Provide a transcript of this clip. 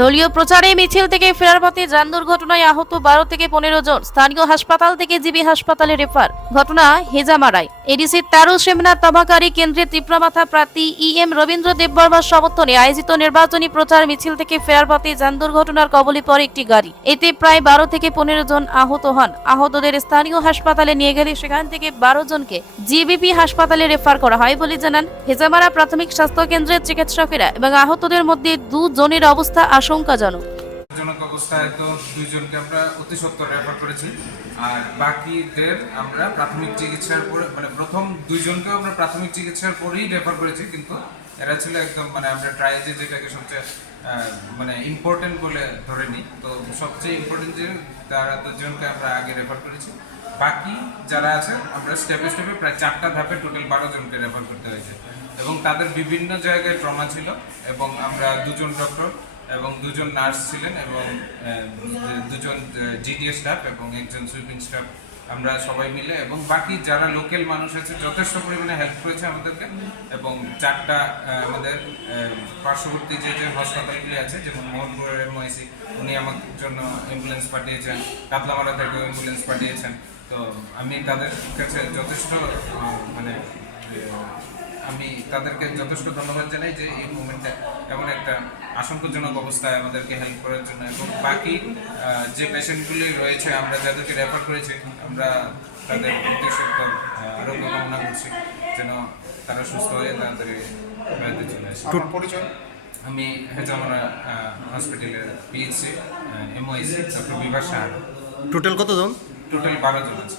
দলীয় প্রচারে মিছিল থেকে ফেরার পথে যান দুর্ঘটনায় আহত 12 থেকে 15 জন। স্থানীয় হাসপাতাল থেকে জিবি হাসপাতালে রেফার। ঘটনা হেজামারায়। এডিসি তারু সেমিনার তবাকারী কেন্দ্রের তীব্রমাথা প্রার্থী এম রবীন্দ্র দেববর্মার সমর্থনে আয়োজিত নির্বাচনী প্রচার মিছিল থেকে ফেরার পথে যান দুর্ঘটনার কবলে পড়ে একটি গাড়ি। এতে প্রায় 12 থেকে 15 জন আহত হন। আহতদের স্থানীয় হাসপাতালে নিয়ে গেলে সেখান থেকে 12 জনকে জিবিপি হাসপাতালে রেফার করা হয় বলে জানান হেজামারা প্রাথমিক স্বাস্থ্য কেন্দ্রের চিকিৎসকেরা এবং আহতদের মধ্যে 2 জনের অবস্থা আশঙ্কাজনক। অবস্থায় তো 2 জনকে আমরা অতি সত্বর রেফার করেছি, আর বাকিদের আমরা প্রাথমিক চিকিৎসার পরে প্রথম 2 জনকে আমরা প্রাথমিক চিকিৎসার পরেই রেফার করেছি, কিন্তু এরা ছিল একদম আমরা ট্রায়াজে যেটাকে সবচেয়ে ইম্পর্টেন্ট বলে ধরে নিই, তো সবচেয়ে ইম্পর্টেন্ট যে তারা 2 জনকে আমরা আগে রেফার করেছি। বাকি যারা আছে আমরা স্টেপে স্টেপে প্রায় 4টা ধাপে টোটাল 12 জনকে রেফার করতে হয়েছে, এবং তাদের বিভিন্ন জায়গায় ট্রমা ছিল, এবং আমরা 2 জন ডক্টর এবং 2 জন নার্স ছিলেন, এবং 2 জন জিডিএস স্টাফ এবং 1 জন সুইপিং স্টাফ, আমরা সবাই মিলে এবং বাকি যারা লোকাল মানুষ আছে যথেষ্ট পরিমাণে হেল্প করেছে আমাদেরকে। এবং 4টা আমাদের পার্শ্ববর্তী যে হাসপাতালগুলি আছে, যেমন মোহনপুরের এমআইসি, উনি আমার জন্য অ্যাম্বুলেন্স পাঠিয়েছেন, কাতলামারা থেকে অ্যাম্বুলেন্স পাঠিয়েছেন। তো আমি তাদের কাছে যথেষ্ট আমি তাদেরকে যথেষ্ট ধন্যবাদ জানাই যে এই মুভমেন্টে এমন একটা আশঙ্কাজনক অবস্থায় আমাদেরকে হেল্প করার জন্য। এবং বাকি যে পেশেন্টগুলি রয়েছে আমরা যাদেরকে রেফার করেছি, আমরা তাদের প্রতিসত্তর আরোগ্য কামনা করছি, যেন তারা সুস্থ হয়ে তাড়াতাড়ি বেড়াতে চলে আসে। পরিচয়? আমি হেজামারা হসপিটালের PHC MOIC doctor Bibhas Saha. Total কতজন? টোটাল 12 জন আছে।